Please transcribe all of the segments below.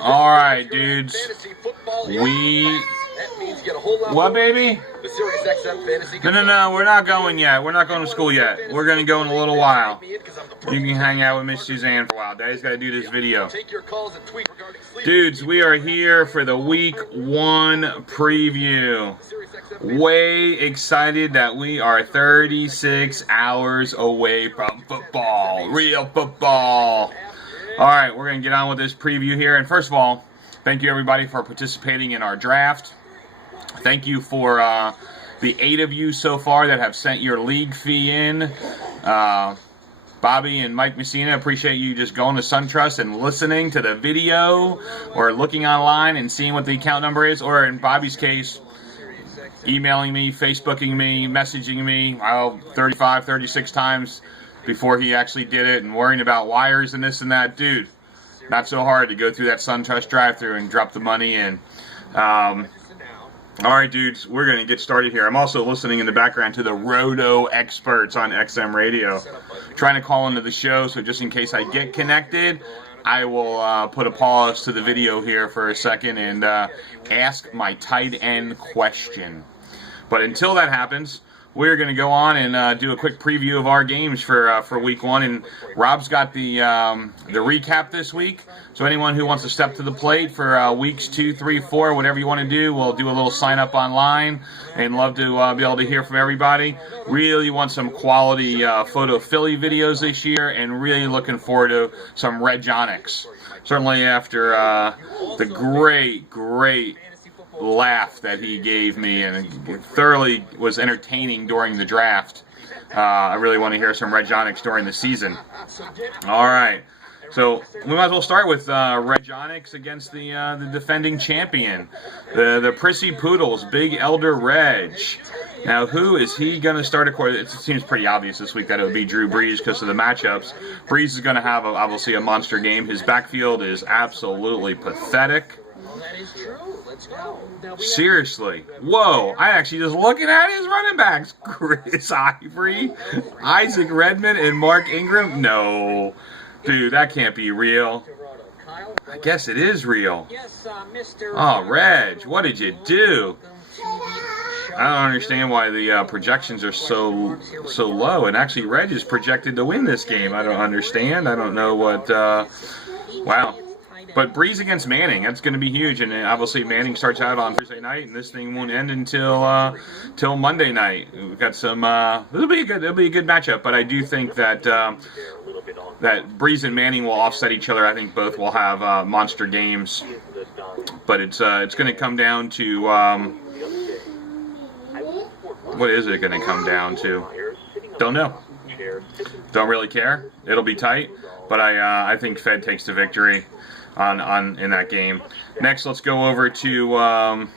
All right, dudes. What, baby? No, we're not going yet. We're not going to school yet. We're going to go in a little while. You can hang out with Miss Suzanne for a while. Daddy's got to do this video. Dudes, we are here for the Week 1 preview. Way excited that we are 36 hours away from football. Real football. All right, we're going to get on with this preview here. And first of all, thank you everybody for participating in our draft. Thank you for the 8 of you so far that have sent your league fee in. Bobby and Mike Messina, appreciate you just going to SunTrust and listening to the video or looking online and seeing what the account number is, or in Bobby's case, emailing me, Facebooking me, messaging me, 35, 36 times before he actually did it, and worrying about wires and this and that. Dude, not so hard to go through that SunTrust drive-thru and drop the money in. All right, dudes, we're going to get started here. I'm also listening in the background to the Roto Experts on XM Radio. Trying to call into the show, so just in case I get connected, I will put a pause to the video here for a second and ask my tight end question. But until that happens, we're going to go on and do a quick preview of our games for Week 1. And Rob's got the recap this week. So anyone who wants to step to the plate for Weeks 2, 3, 4, whatever you want to do, we'll do a little sign-up online. And love to be able to hear from everybody. Really want some quality Photo Philly videos this year. And really looking forward to some Regonics. Certainly after the great laugh that he gave me and thoroughly was entertaining during the draft. I really want to hear some Regonics during the season. All right, so we might as well start with Regonics against the defending champion, the Prissy Poodles, Big Elder Reg. Now, who is he going to start? It seems pretty obvious this week that it would be Drew Brees because of the matchups. Brees is going to have, obviously, a monster game. His backfield is absolutely pathetic. Seriously. Whoa. I actually just looking at his running backs. Chris Ivory, Isaac Redmond, and Mark Ingram. No. Dude, that can't be real. I guess it is real. Oh, Reg, what did you do? I don't understand why the projections are so low. And actually, Reg is projected to win this game. I don't understand. I don't know what... wow. But Brees against Manning, that's going to be huge. And obviously Manning starts out on Thursday night, and this thing won't end until till Monday night. We've got some. It'll be a good matchup. But I do think that that Brees and Manning will offset each other. I think both will have monster games. But it's going to come down to what is it going to come down to? Don't know. Don't really care. It'll be tight. But I think Fed takes the victory in that game. Next, let's go over to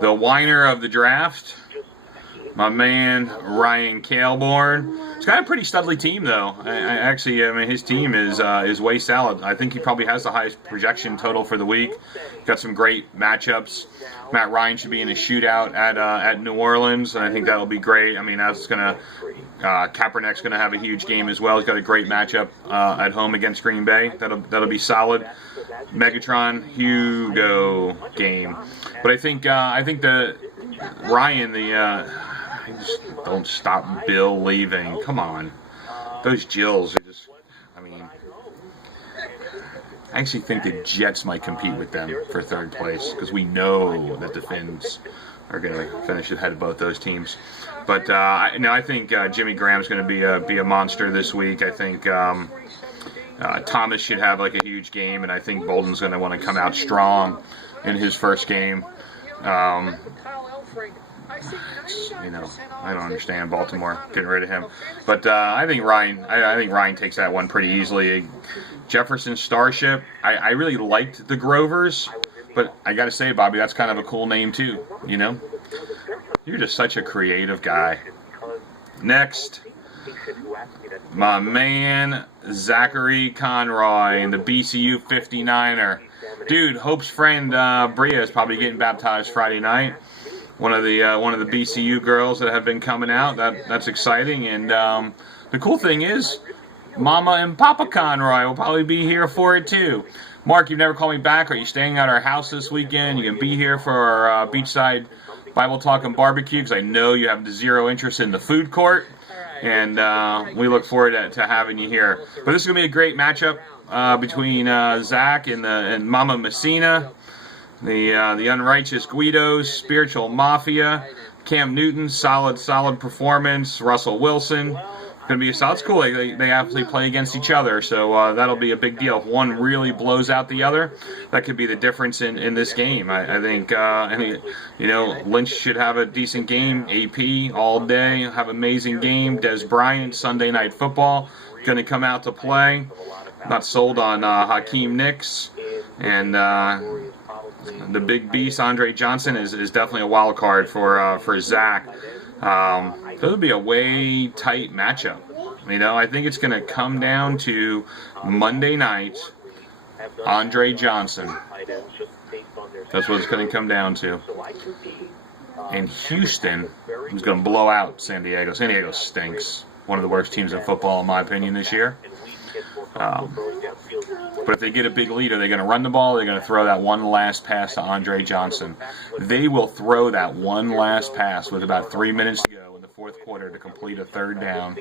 the whiner of the draft, my man Ryan Kaleborn. He's got a pretty studly team, though. I mean, his team is way solid. I think he probably has the highest projection total for the week. Got some great matchups. Matt Ryan should be in a shootout at New Orleans, and I think that'll be great. I mean, that's gonna. Kaepernick's going to have a huge game as well. He's got a great matchup at home against Green Bay. That'll be solid. Megatron Hugo game, but I think the Ryan just don't stop Bill leaving. Come on, those Jills are just. I mean, I actually think the Jets might compete with them for third place because we know that the Finns are going to finish ahead of both those teams. But I think Jimmy Graham's going to be a monster this week. I think Thomas should have like a huge game, and I think Bolden's going to want to come out strong in his first game. I don't understand Baltimore getting rid of him, but I think Ryan takes that one pretty easily. Jefferson Starship. I really liked the Grovers, but I got to say, Bobby, that's kind of a cool name too. You know. You're just such a creative guy. Next, my man Zachary Conroy and the BCU 59er. Dude, Hope's friend Bria is probably getting baptized Friday night. One of the BCU girls that have been coming out. That's exciting. And the cool thing is, Mama and Papa Conroy will probably be here for it too. Mark, you've never called me back. Are you staying at our house this weekend? You can be here for our beachside Bible Talk and barbecue, because I know you have zero interest in the food court. And we look forward to having you here. But this is going to be a great matchup between Zach and Mama Messina, the Unrighteous Guidos, Spiritual Mafia, Cam Newton, solid performance, Russell Wilson. Going to be it's cool. They actually play against each other, so that'll be a big deal. If one really blows out the other, that could be the difference in this game. I think Lynch should have a decent game. AP all day, have an amazing game. Des Bryant, Sunday Night Football, going to come out to play. Not sold on Hakeem Nicks, and the big beast Andre Johnson is definitely a wild card for Zach. It'll be a way tight matchup. I think it's going to come down to Monday night, Andre Johnson. That's what it's going to come down to. And Houston is going to blow out San Diego. San Diego stinks. One of the worst teams in football, in my opinion, this year. But if they get a big lead, are they going to run the ball? They're going to throw that one last pass to Andre Johnson. They will throw that one last pass with about 3 minutes to go in the fourth quarter to complete a third down,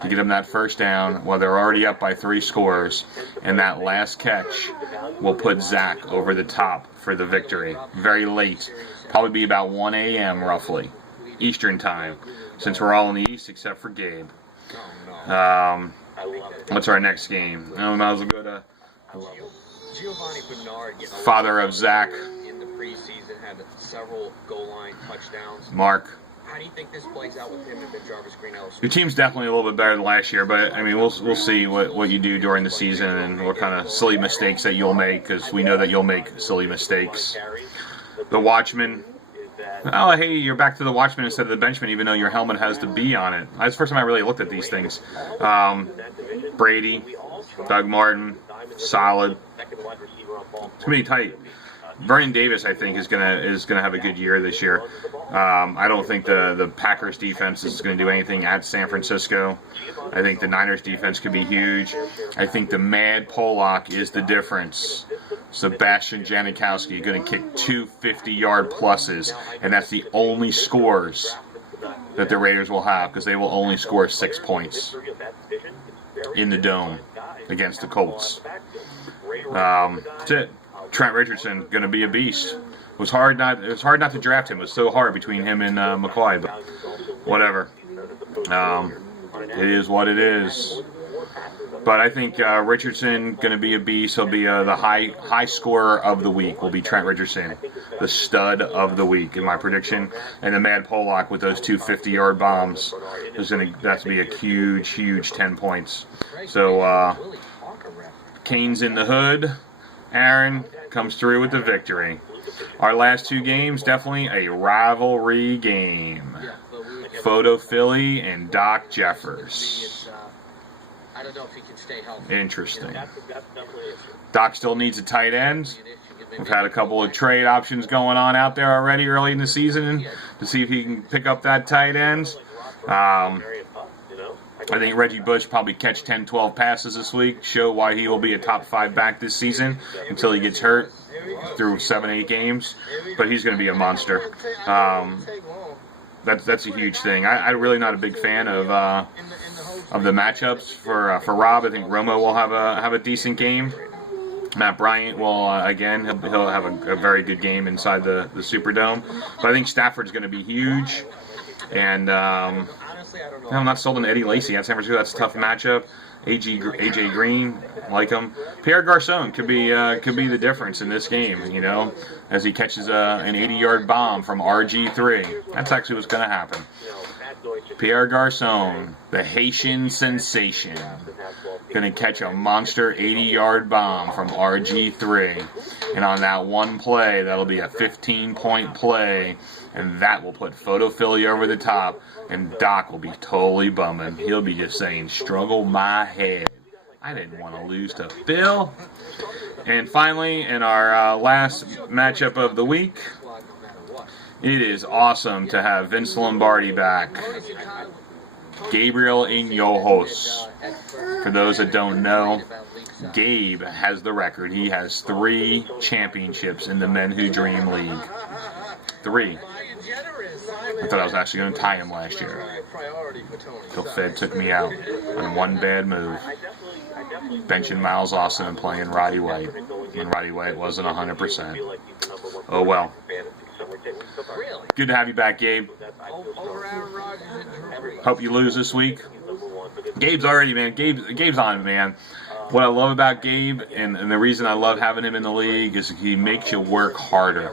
to get them that first down while they're already up by 3 scores. And that last catch will put Zach over the top for the victory. Very late. Probably be about 1 a.m. roughly, Eastern time, since we're all in the East except for Gabe. What's our next game? We might as well go to father of Zach, in the preseason, had several goal line touchdowns. Mark. How do you think this plays out with him and Jarvis Greenhill? Your team's definitely a little bit better than last year, but we'll see what you do during the season and what kind of silly mistakes that you'll make, because we know that you'll make silly mistakes. The Watchman. Oh, hey, you're back to the Watchman instead of the Benchman, even though your helmet has the B on it. That's the first time I really looked at these things. Brady, Doug Martin, solid. It's gonna be tight. Vernon Davis, I think, is gonna have a good year this year. I don't think the Packers defense is gonna do anything at San Francisco. I think the Niners defense could be huge. I think the Mad Pollock is the difference. Sebastian Janikowski going to kick 2 50-yard pluses, and that's the only scores that the Raiders will have, because they will only score 6 points in the Dome against the Colts. That's it. Trent Richardson going to be a beast. It was hard not to draft him. It was so hard between him and McCoy, but whatever. It is what it is. But I think Richardson going to be a beast. He'll be the high scorer of the week. Will be Trent Richardson, the stud of the week in my prediction. And the Mad Pollock with those 2 50-yard bombs is going to be a huge 10 points. So Canes in the hood. Aaron comes through with the victory. Our last 2 games, definitely a rivalry game. Photo Philly and Doc Jeffers. I don't know if he can stay healthy. Interesting. Doc still needs a tight end. We've had a couple of trade options going on out there already early in the season to see if he can pick up that tight end. I think Reggie Bush probably catch 10, 12 passes this week, show why he will be a top 5 back this season until he gets hurt through 7, 8 games. But he's going to be a monster. That's a huge thing. I'm really not a big fan of the matchups for Rob. I think Romo will have a decent game. Matt Bryant will he'll have a very good game inside the Superdome. But I think Stafford's going to be huge. And I'm not sold on Eddie Lacy at San Francisco. That's a tough matchup. AJ Green, like him. Pierre Garçon could be the difference in this game, as he catches an 80-yard bomb from RG3. That's actually what's going to happen. Pierre Garçon, the Haitian sensation, going to catch a monster 80-yard bomb from RG3. And on that one play, that'll be a 15-point play, and that will put Photo Philly over the top, and Doc will be totally bumming. He'll be just saying, struggle my head. I didn't want to lose to Phil. And finally, in our last matchup of the week, it is awesome to have Vince Lombardi back. Gabriel Iñojos. For those that don't know, Gabe has the record. He has 3 championships in the Men Who Dream League. 3. I thought I was actually going to tie him last year. Until Fed took me out on one bad move. Benching Miles Austin and playing Roddy White. When Roddy White wasn't 100%. Oh well. Good to have you back, Gabe. Hope you lose this week. Gabe's already, man. Gabe's on, man. What I love about Gabe, and the reason I love having him in the league, is he makes you work harder.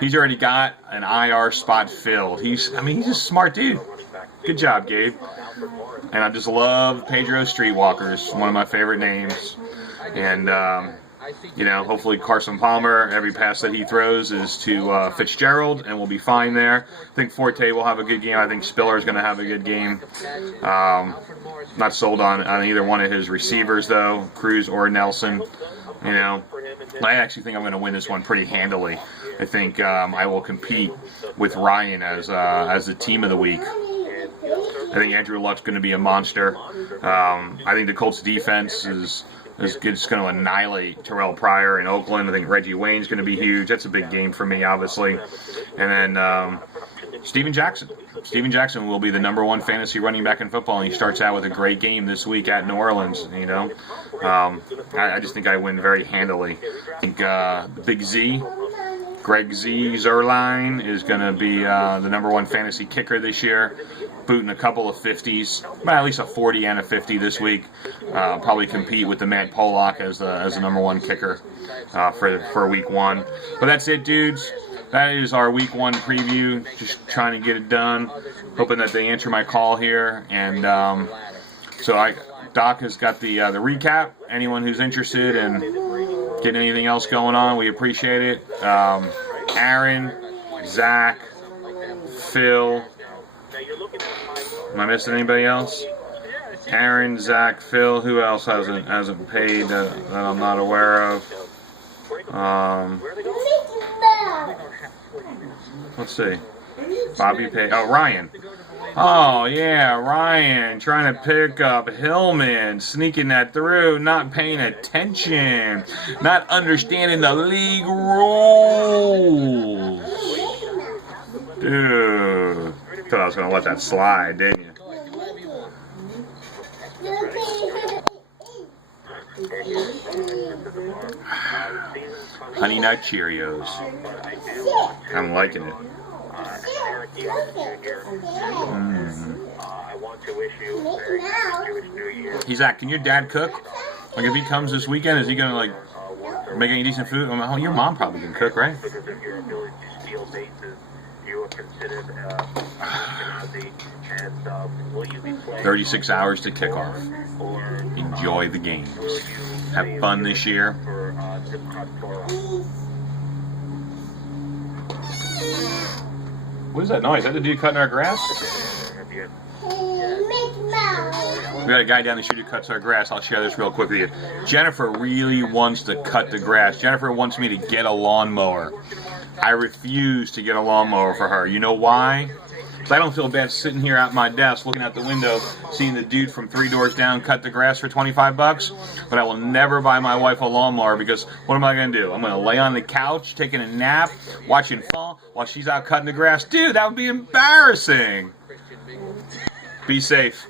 He's already got an IR spot filled. He's a smart dude. Good job, Gabe. And I just love Pedro Streetwalkers, one of my favorite names. And, hopefully Carson Palmer, every pass that he throws is to Fitzgerald, and we'll be fine there. I think Forte will have a good game. I think Spiller's going to have a good game. Not sold on either one of his receivers, though, Cruz or Nelson. I actually think I'm going to win this one pretty handily. I think I will compete with Ryan as the team of the week. I think Andrew Luck's going to be a monster. I think the Colts defense is going to annihilate Terrell Pryor in Oakland. I think Reggie Wayne's going to be huge. That's a big game for me, obviously. And then Steven Jackson. Steven Jackson will be the #1 fantasy running back in football, and he starts out with a great game this week at New Orleans. I just think I win very handily. I think Big Z, Greg Z Zerline, is going to be the #1 fantasy kicker this year, booting a couple of 50s, at least a 40 and a 50 this week. Probably compete with the Matt Pollock as the #1 kicker for week 1. But that's it, dudes. That is our week 1 preview. Just trying to get it done. Hoping that they answer my call here. And Doc has got the recap. Anyone who's interested in getting anything else going on, we appreciate it. Aaron, Zach, Phil. Am I missing anybody else? Aaron, Zach, Phil. Who else hasn't paid that I'm not aware of? Let's see. Bobby paid. Oh, Ryan. Oh, yeah, Ryan trying to pick up Hillman, sneaking that through, not paying attention, not understanding the league rules. Dude, thought I was going to let that slide, didn't you? Honey Nut Cheerios. I'm liking it. Hey Zach, can your dad cook? Like if he comes this weekend, is he gonna make any decent food? Oh, your mom probably can cook, right? 36 hours to kick off. Enjoy the games. Have fun this year. What is that noise? Is that the dude cutting our grass? We got a guy down the street who cuts our grass. I'll share this real quick with you. Jennifer really wants to cut the grass. Jennifer wants me to get a lawnmower. I refuse to get a lawnmower for her. You know why? Because I don't feel bad sitting here at my desk looking out the window, seeing the dude from 3 doors down cut the grass for $25. But I will never buy my wife a lawnmower because what am I going to do? I'm going to lay on the couch, taking a nap, watching football while she's out cutting the grass. Dude, that would be embarrassing. Be safe.